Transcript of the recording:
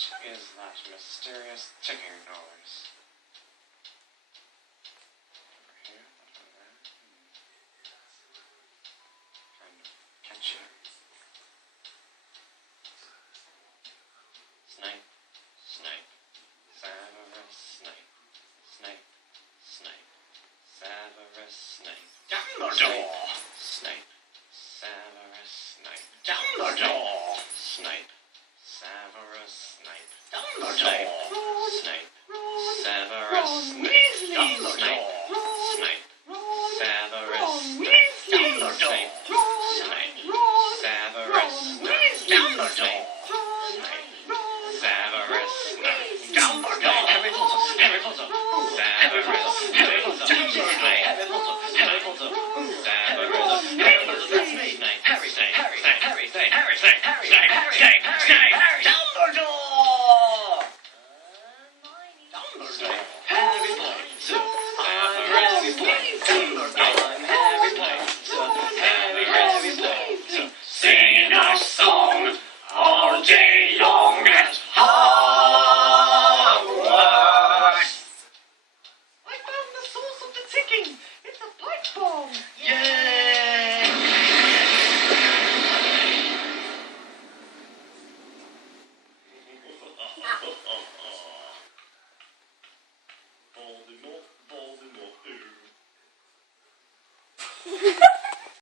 is that mysterious ticking noise? Over here, over there. Trying to catch you. Snipe, snipe, Severus Snape, Snape, Snape, Severus Snape. Dumbledore! Snape, Severus Snape. Dumbledore! Snape, Severus Snape. Dumbledore! Snape, Severus Snape. Dumbledore! Snape, Severus Snape. Dumbledore! Snape, Severus Snape. Dumbledore!